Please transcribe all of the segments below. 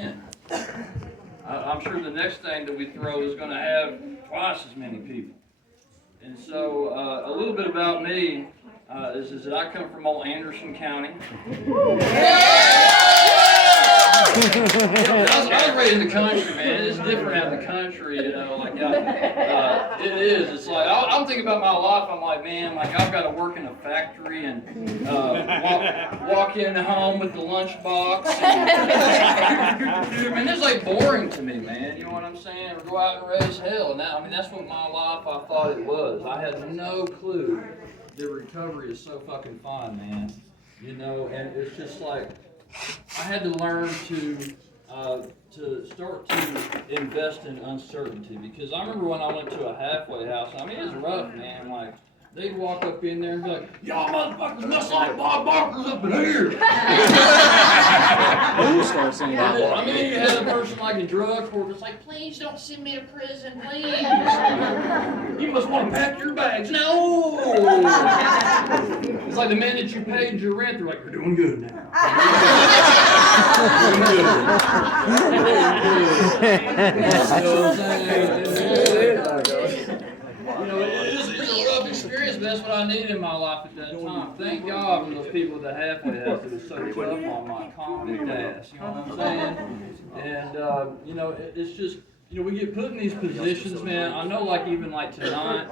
I'm sure the next thing that we throw is going to have twice as many people. And so a little bit about me is that I come from old Anderson County. I was raised in the country, man. It's different out in the country, you know. Like it is. It's like I'm thinking about my life. I'm like, man, like I've got to work in a factory and walk in home with the lunchbox. I mean, it's like boring to me, man. You know what I'm saying? Or go out and raise hell. And I mean, that's what my life I thought it was. I had no clue that recovery is so fucking fun, man. You know, and it's just like. I had to learn to start to invest in uncertainty, because I remember when I went to a halfway house. I mean, it was rough, man. Like they'd walk up in there and be like, "Y'all motherfuckers must like Bob Barker's up in here." Start saying that. I mean, you had a person like a drug court that's like, "Please don't send me to prison, please. You must want to pack your bags." No. It's like the minute you paid your rent, they're like, "You're doing good now." You know, it's a rough experience, but that's what I needed in my life at that time. Thank God for those people at the halfway house that was so tough on my calming ass. You know what I'm saying? And you know, it's just. You know, we get put in these positions, man. I know, like, even like tonight,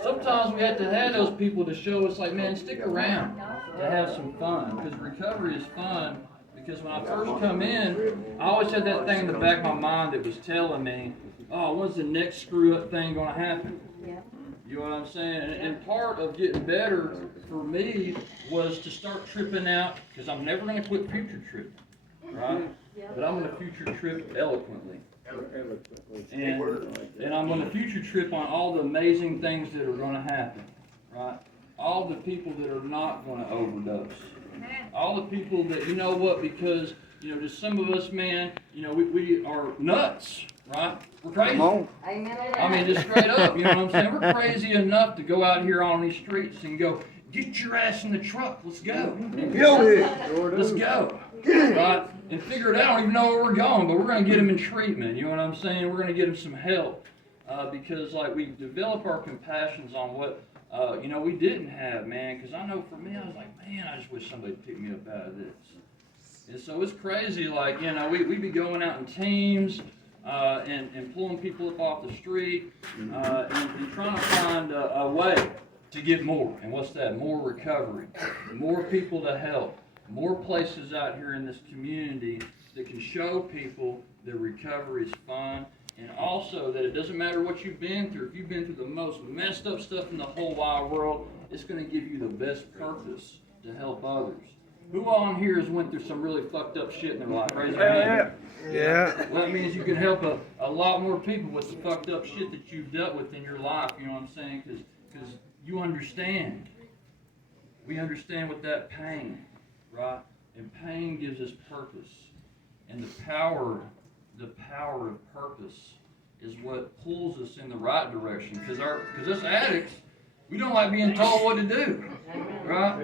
sometimes we have to have those people to show us, like, man, stick around to have some fun. Because recovery is fun. Because when I first come in, I always had that thing in the back of my mind that was telling me, oh, when's the next screw up thing going to happen? You know what I'm saying? And part of getting better for me was to start tripping out, because I'm never going to quit future tripping, right? But I'm going to future trip eloquently. And I'm going to future trip on all the amazing things that are going to happen, right? All the people that are not going to overdose. All the people that, you know what, because, you know, just some of us, man, you know, we are nuts, right? We're crazy. I mean, just straight up, you know what I'm saying? We're crazy enough to go out here on these streets and go, get your ass in the truck, let's go. Let's go. Right? And figure it out. I don't even know where we're going, but we're going to get them in treatment. You know what I'm saying? We're going to get them some help. Because, like, we develop our compassions on what, you know, we didn't have, man. Because I know for me, I was like, man, I just wish somebody would pick me up out of this. And so it's crazy, like, you know, we be going out in teams and pulling people up off the street and trying to find a way to get more. And what's that? More recovery. More people to help. More places out here in this community that can show people that recovery is fun, and also that it doesn't matter what you've been through. If you've been through the most messed up stuff in the whole wide world, it's going to give you the best purpose to help others. Who on here has went through some really fucked up shit in their life? Raise your hand. Yeah. Well, that means you can help a lot more people with the fucked up shit that you've dealt with in your life, you know what I'm saying? Because you understand. We understand with that pain. Right? And pain gives us purpose. And the power of purpose is what pulls us in the right direction. Because us addicts, we don't like being told what to do. Right?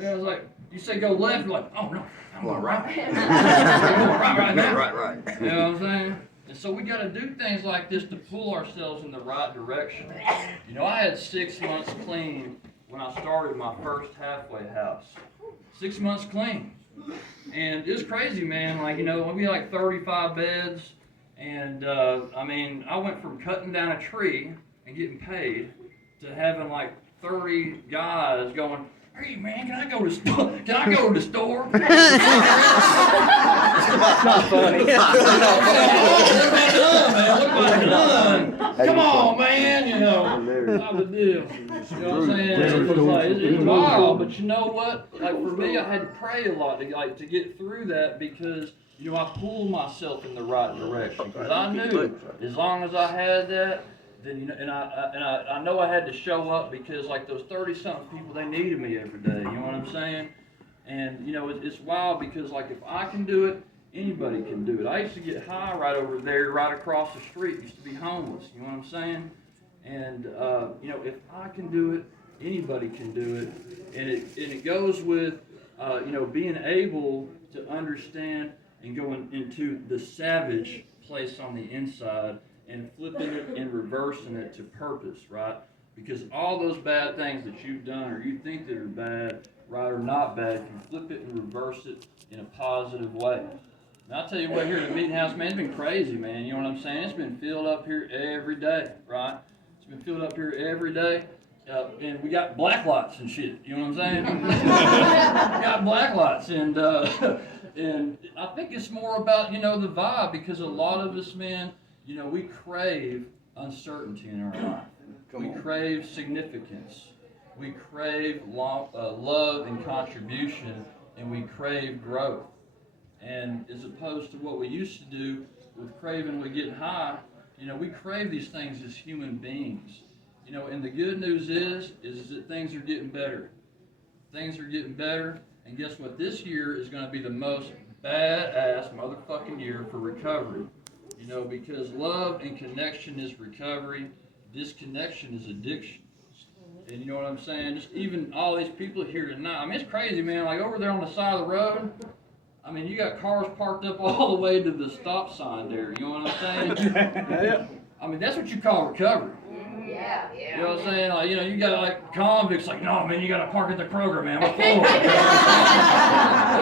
Yeah, it's like, you say go left, you're like, oh no, I'm going right. I'm going right now. Right. You know what I'm saying? And so we got to do things like this to pull ourselves in the right direction. You know, I had 6 months clean when I started my first halfway house. 6 months clean. And it was crazy, man. Like, you know, we had like 35 beds. And, I mean, I went from cutting down a tree and getting paid to having like 30 guys going, hey, man, can I go to the store? Can I go to the store? Not funny. What have I done? Come on, man, you know. Not the deal. You know what I'm saying? It's wild, but you know what? Like for me, I had to pray a lot to get through that, because you know I pulled myself in the right direction. Because I knew as long as I had that, then you know, and I know I had to show up, because like those 30-something people, they needed me every day. You know what I'm saying? And you know it's wild, because like if I can do it, anybody can do it. I used to get high right over there, right across the street. Used to be homeless. You know what I'm saying? And you know, if I can do it, anybody can do it. And it goes with you know, being able to understand and going into the savage place on the inside and flipping it and reversing it to purpose, right? Because all those bad things that you've done or you think that are bad, right, or not bad, if you flip it and reverse it in a positive way. And I'll tell you what, here at the meeting house, man, it's been crazy, man. You know what I'm saying? It's been filled up here every day, right? It's been filled up here every day. And we got black lights and shit. You know what I'm saying? We got black lights, and I think it's more about, you know, the vibe, because a lot of us, man, you know, we crave uncertainty in our life. We crave significance. We crave love and contribution, and we crave growth. And as opposed to what we used to do with craving, we get high. You know, we crave these things as human beings. You know, and the good news is that things are getting better. Things are getting better, and guess what? This year is going to be the most badass motherfucking year for recovery. You know, because love and connection is recovery, disconnection is addiction. And you know what I'm saying? Just even all these people here tonight, I mean, it's crazy, man. Like over there on the side of the road, I mean, you got cars parked up all the way to the stop sign there. You know what I'm saying? Yeah. I mean, that's what you call recovery. Yeah. You know what I'm saying? Like, you know, you got like convicts like, no, man, you got to park at the Kroger, man. We're full. You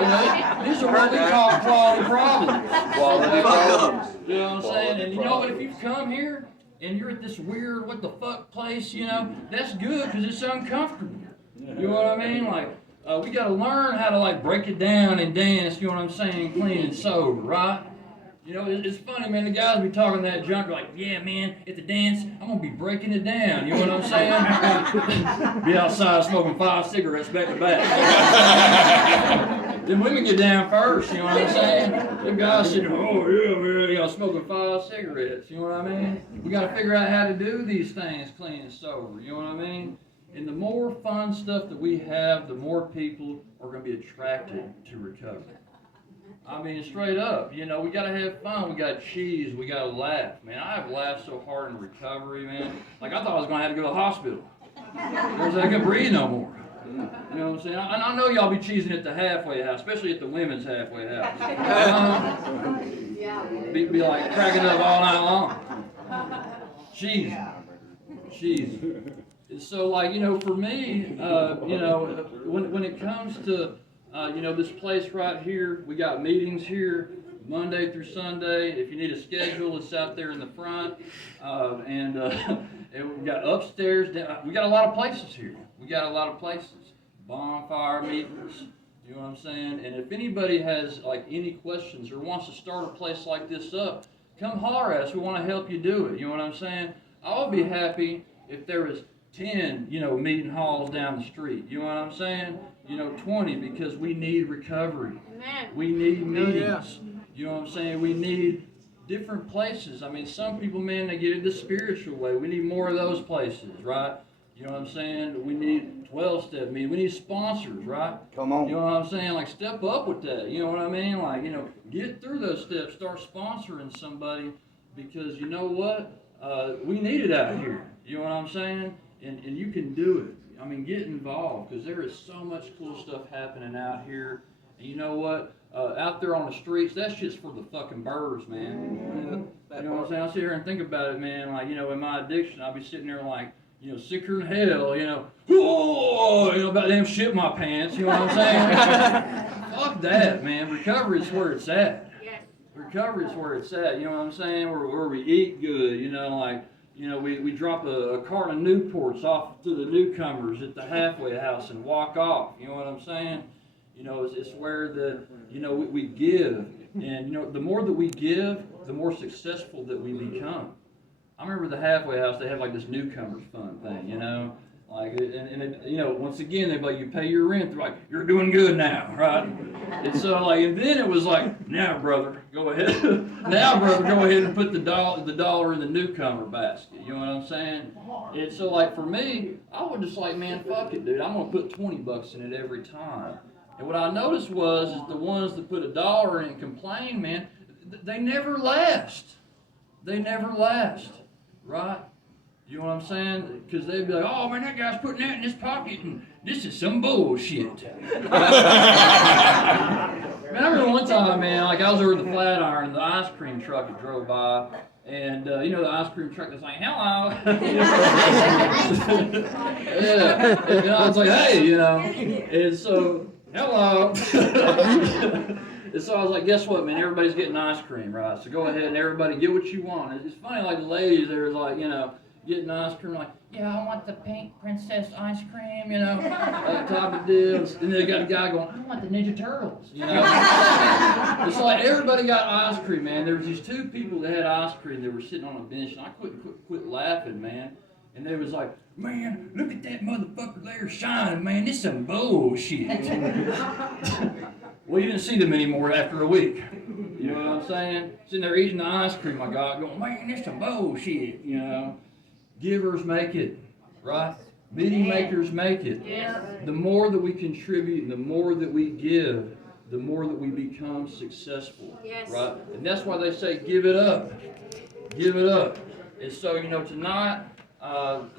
know, these are what we call quality problems. Quality problems. You know what I'm saying? And you know what? If you've come here and you're at this weird what the fuck place, you know, that's good because it's uncomfortable. You know what I mean? Like, we got to learn how to like break it down and dance. You know what I'm saying? Clean and sober, right? You know, it's funny, man. The guys be talking that junk, like, yeah, man, at the dance, I'm going to be breaking it down. You know what I'm saying? Be outside smoking 5 cigarettes back to back. Then women get down first, you know what I'm saying? The guys sitting, oh, yeah, man, you know, smoking 5 cigarettes. You know what I mean? We got to figure out how to do these things clean and sober. You know what I mean? And the more fun stuff that we have, the more people are going to be attracted to recovery. I mean, straight up, you know, we got to have fun. We got to cheese. We got to laugh. Man, I have laughed so hard in recovery, man. Like, I thought I was going to have to go to the hospital. Because I couldn't breathe no more. You know what I'm saying? I know y'all be cheesing at the halfway house, especially at the women's halfway house. Be like cracking up all night long. Cheese. And so, like, you know, for me, you know, when it comes to you know, this place right here, we got meetings here Monday through Sunday. If you need a schedule, it's out there in the front. And we got upstairs. We got a lot of places here. We got a lot of places. Bonfire meetings. You know what I'm saying? And if anybody has like any questions or wants to start a place like this up, come holler at us. We want to help you do it. You know what I'm saying? I would be happy if there was 10, you know, meeting halls down the street. You know what I'm saying? You know, 20, because we need recovery. We need meetings. You know what I'm saying? We need different places. I mean, some people, man, they get it the spiritual way. We need more of those places, right? You know what I'm saying? We need 12-step meetings. We need sponsors, right? Come on. You know what I'm saying? Like, step up with that. You know what I mean? Like, you know, get through those steps. Start sponsoring somebody, because you know what? We need it out here. You know what I'm saying? And you can do it. I mean, get involved, because there is so much cool stuff happening out here. And you know what? Out there on the streets, that's just for the fucking birds, man. You know what I'm saying? I sit here and think about it, man. Like, you know, in my addiction, I'll be sitting there like, you know, sicker than hell, you know, oh, you know, about damn shit my pants, you know what I'm saying? Fuck that, man. Recovery is where it's at. Recovery is where it's at, you know what I'm saying? Where we eat good, you know, like, you know, we drop a carton of Newports off to the newcomers at the halfway house and walk off. You know what I'm saying? You know, it's where you know, we give. And, you know, the more that we give, the more successful that we become. I remember the halfway house, they had like this newcomers fun thing, you know? Like, and you know, once again, they'd be like, you pay your rent. They're like, you're doing good now, right? And so, like, and then it was like, now, brother, go ahead. Now, brother, go ahead and put the dollar in the newcomer basket. You know what I'm saying? And so, like, for me, I was just like, man, fuck it, dude. I'm going to put 20 bucks in it every time. And what I noticed was the ones that put $1 in and complain, man, they never last. They never last, right? You know what I'm saying? Because they'd be like, oh, man, that guy's putting that in his pocket, and this is some bullshit. Man, I remember one time, man, like I was over at the Flatiron and the ice cream truck had drove by. And, you know, the ice cream truck was like, hello. Yeah. And I was like, hey, you know. And so, hello. And so I was like, guess what, man? Everybody's getting ice cream, right? So go ahead and everybody get what you want. And it's funny, like the ladies, they were like, you know, getting ice cream, like, yeah, I want the pink princess ice cream, you know, type of deals. And then they got a guy going, I want the Ninja Turtles, you know. It's like everybody got ice cream, man. There was these two people that had ice cream. They were sitting on a bench, and I quit laughing, man. And they was like, man, look at that motherfucker there shining, man. This some bullshit. Well, you didn't see them anymore after a week. You know what I'm saying? Sitting there eating the ice cream, I got going, man, this some bullshit, you know. Givers make it, right? Meeting makers make it. Yes. The more that we contribute and the more that we give, the more that we become successful, Yes. right? And that's why they say, give it up. Give it up. And so, you know, tonight,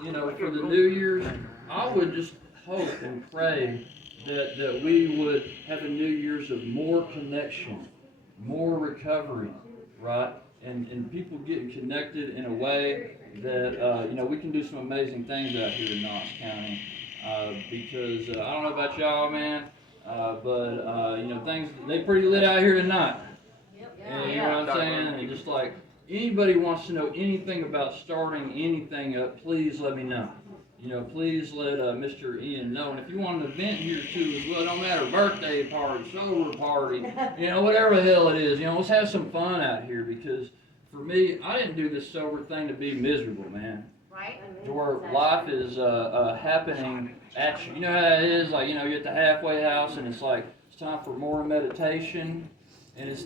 you know, for the New Year's, I would just hope and pray that we would have a New Year's of more connection, more recovery, right? And people getting connected in a way that, you know, we can do some amazing things out here in Knox County. Because I don't know about y'all, man, but, you know, they pretty lit out here tonight. And you know what I'm saying? And just like, anybody wants to know anything about starting anything up, please let me know. You know, please let Mr. Ian know. And if you want an event here too as well, don't matter, birthday party, sober party, you know, whatever the hell it is, you know, let's have some fun out here because for me, I didn't do this sober thing to be miserable, man. Right? To where life is happening at you. You know how it is, like, you know, you're at the halfway house and it's like, it's time for more meditation. And it's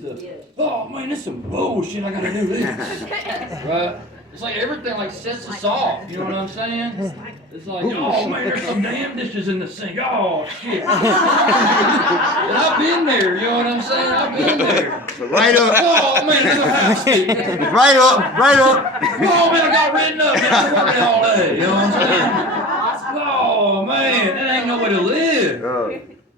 oh man, this is some bullshit, I gotta do this. Right? It's like everything like sets us off, you know what I'm saying? It's like, oh man, there's some damn dishes in the sink, oh shit. And I've been there, you know what I'm saying? I've been there. Right up. Oh man, there's a house leak. Right up, right up. Oh man, I got written up, man, I've been working all day, you know what I'm saying? Oh man, that ain't no way to live.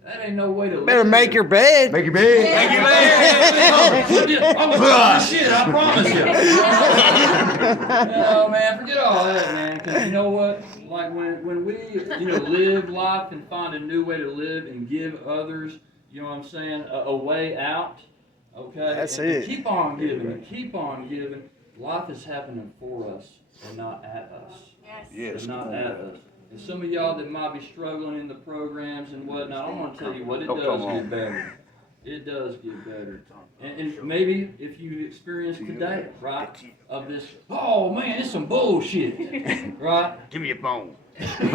That ain't no way to live. Better make your bed. Make your bed. Make your bed. I was shit, I promise you. No, man, forget all that, man. Because you know what? Like when we, you know, live life and find a new way to live and give others, you know what I'm saying, a way out. Okay. That's and it. Keep on giving. And keep on giving. Life is happening for us and not at us. Yes. And not at us. And some of y'all that might be struggling in the programs and whatnot, I want to tell you what, it does get better. It does get better. And maybe if you experience today, right, of this, oh man, it's some bullshit, right? Give me your phone. I'm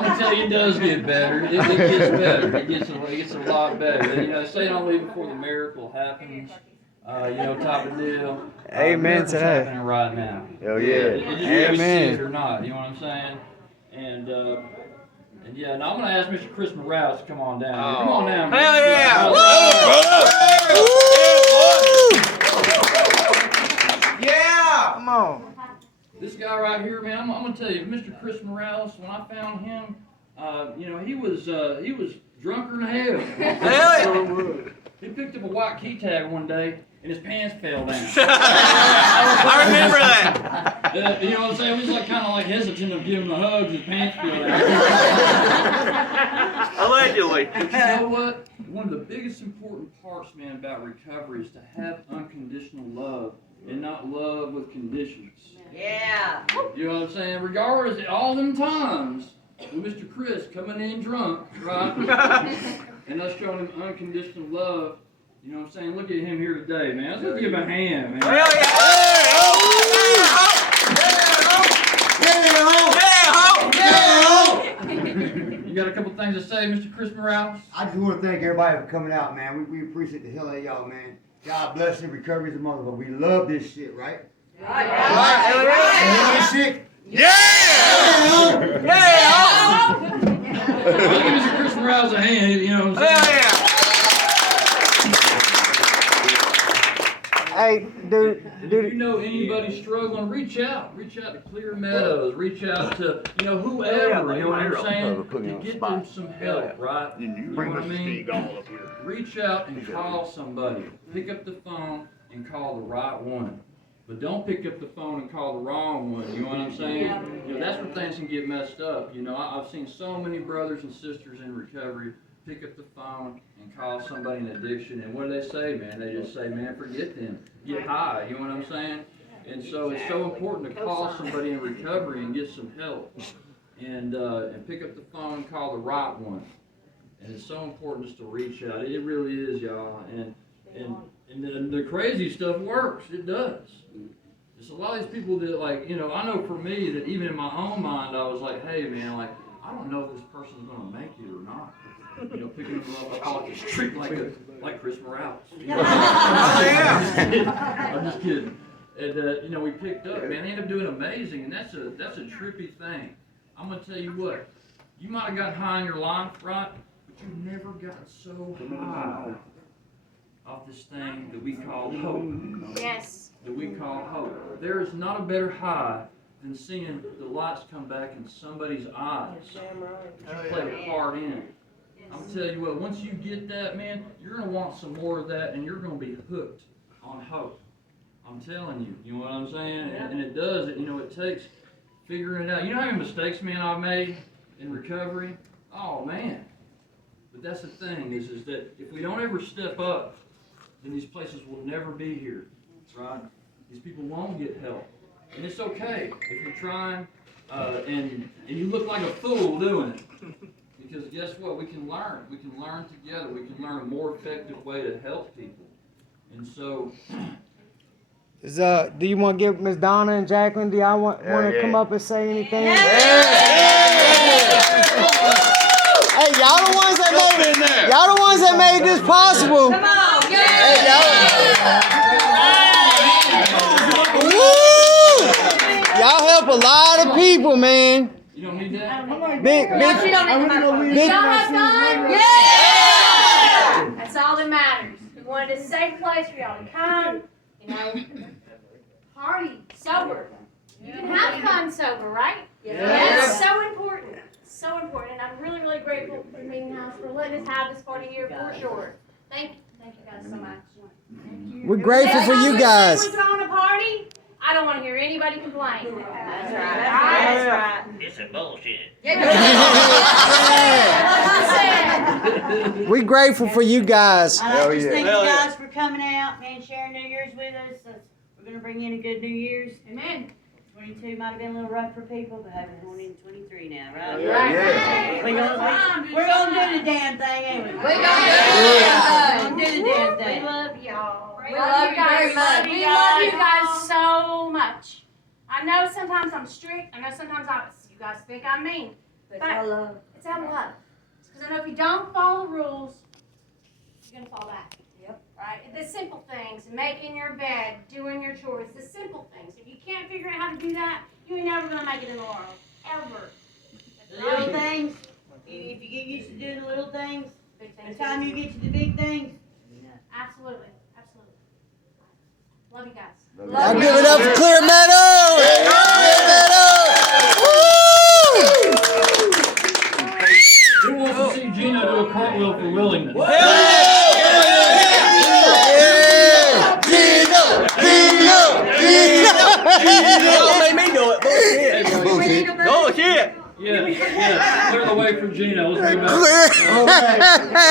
gonna tell you, it does get better. It gets better. It gets a lot better. And, you know, say don't leave before the miracle happens. You know, type of deal. Amen to that. Happening right now. Hell yeah. Amen. Amen. It or not, you know what I'm saying? And yeah, now I'm gonna ask Mr. Chris Morales to come on down. Here. Come on down. Hell yeah! Woo! Yeah! Come on. This guy right here, man, I'm gonna tell you, Mr. Chris Morales. When I found him, you know, he was drunker than hell. Hell yeah! He picked up a white key tag one day. And his pants fell down. I remember that. You know what I'm saying? He was like kind of like hesitant of giving him the hugs. His pants fell down. Allegedly. But you know what? One of the biggest important parts, man, about recovery is to have unconditional love and not love with conditions. Yeah. You know what I'm saying? Regardless, all them times with Mr. Chris coming in drunk, right? And us showing him unconditional love. You know what I'm saying? Look at him here today, man. Let's give him a hand, man. Hell yeah! You got a couple things to say, Mr. Chris Morales? I just want to thank everybody for coming out, man. We appreciate the hell out of y'all, man. God bless you. Recovery is a motherfucker. We love this shit, right? Right. This shit. Yeah! Give Mr. Chris Morales a hand, you know what I'm saying? Hell yeah! say, dude. If you know anybody struggling, reach out to Clear Meadows, reach out to, whoever, you know what I'm saying, to get them some help, right? You know what I mean? Reach out and call somebody. Pick up the phone and call the right one. But don't pick up the phone and call the wrong one, you know what I'm saying? That's where things can get messed up. I've seen so many brothers and sisters in recovery pick up the phone and call somebody in addiction, and what do they say, man? They just say, man, forget them. Get high, you know what I'm saying? And so it's so important to call somebody in recovery and get some help. And pick up the phone and call the right one. And it's so important just to reach out. It really is, y'all. And the crazy stuff works. It does. There's a lot of these people that, I know for me that even in my own mind, I was like, hey, man, I don't know if this person's going to make it or not. Picking them up off the street like Chris Morales. I'm just kidding. And, we picked up, man, they ended up doing amazing, and that's a trippy thing. I'm going to tell you what, you might have got high in your life, right? But you've never gotten so high off this thing that we call hope. Yes. That we call hope. There is not a better high than seeing the lights come back in somebody's eyes that you played a part in. I'm telling you what, once you get that, man, you're going to want some more of that, and you're going to be hooked on hope. I'm telling you, you know what I'm saying? And it does, it takes figuring it out. You know how many mistakes, man, I've made in recovery? Oh, man. But that's the thing, is that if we don't ever step up, then these places will never be here, right? These people won't get help. And it's okay if you're trying, and you look like a fool doing it. Because guess what? We can learn. We can learn together. We can learn a more effective way to help people. And so, Do you want to give Miss Donna and Jacqueline? Do y'all want to come up and say anything? Yeah. Hey, y'all the ones that made this possible. Come on, Hey, y'all. Woo! Y'all help a lot of people, man. you don't need that? Big. She don't need the Y'all have fun? Yeah! That's all that matters. We wanted a safe place for y'all to come, party, sober. You can have fun sober, right? That's so important. So important. And I'm really, really grateful for Meeting House for letting us have this party here for sure. Thank you guys so much. We're grateful for you guys. We're throwing a party. I don't want to hear anybody complain. That's right. It's a bullshit. We're grateful for you guys. I'd like to thank you guys for coming out and sharing New Year's with us. We're going to bring in a good New Year's. Amen. 22 might have been a little rough for people, but we're going into 23 now, right? Yeah. We're going to do the damn thing, ain't we? We're going to do the damn We thing. love y'all. We love you very much. We love you guys so much. I know sometimes I'm strict. I know sometimes you guys think I'm mean. But I love. It's out of love. Because I know if you don't follow the rules, you're going to fall back. Yep. Right? The simple things, making your bed, doing your chores, the simple things. If you can't figure out how to do that, you ain't never going to make it in the world. Ever. The little things, if you get used to doing the little things, Big by things. the time you get to the big things, Absolutely. Absolutely. Love you guys. I'll give it up for Clear Meadows. Who wants to see Gino do a cartwheel for willingness? Gino. Make me do it. Bullshit. Oh shit. Yeah. Clear the way for Gino. Let's go back.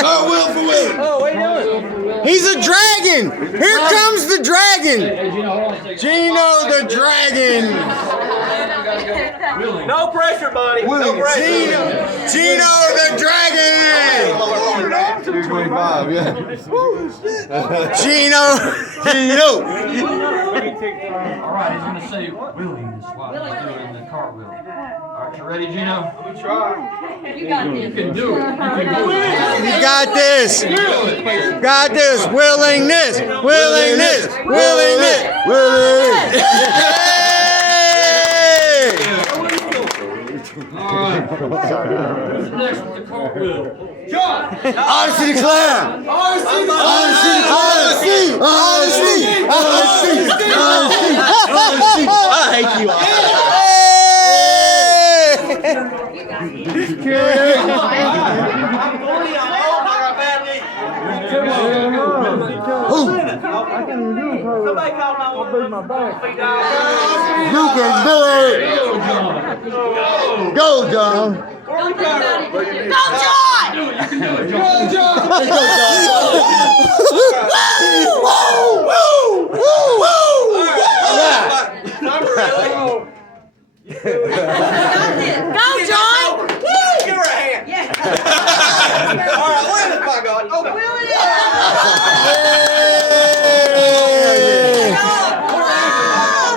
Cartwheel for Willie. Oh, what are you doing? He's a dragon. Here comes the dragon. Hey, Gino, hold on a second. Gino the dragon. Willing. No pressure, buddy. Willie. No pressure. Gino the dragon. 225, yeah. Gino. All right, he's going to say willingness while he's doing the cartwheel. All right, you ready, Gino? You got You this. can do it. You can do it. You got this. Got this. Willingness. Willingness. Willingness. Willingness. All right. Who's next with the cartwheel? Honesty declare. Honesty. Honesty. Honesty. Honesty. Security. I'm 40, I'm old, I got bad knees. Somebody call 911. You can do it. Go, John. Don't think about it. Go, John! Do it, you can do it, John. Go, John. Woo, woo, woo, woo. I'm really. Go, John! Give her a hand. Yeah. All right, Willis, my God. Oh,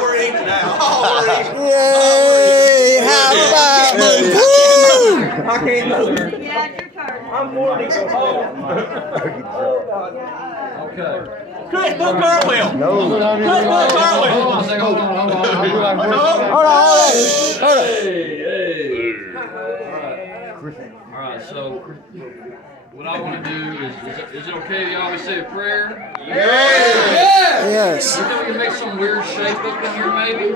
we're even now. Oh, we're even. Yay! High five, man. Woo! I can't move. Yeah, it's your turn. I'm 40. Okay. Chris, do a cartwheel. No. Chris, do a Hold cartwheel. on a second, hold on. Hold on. All right, so what I want to do is it okay if y'all always say a prayer? Yes. You think we can make some weird shape up in here maybe?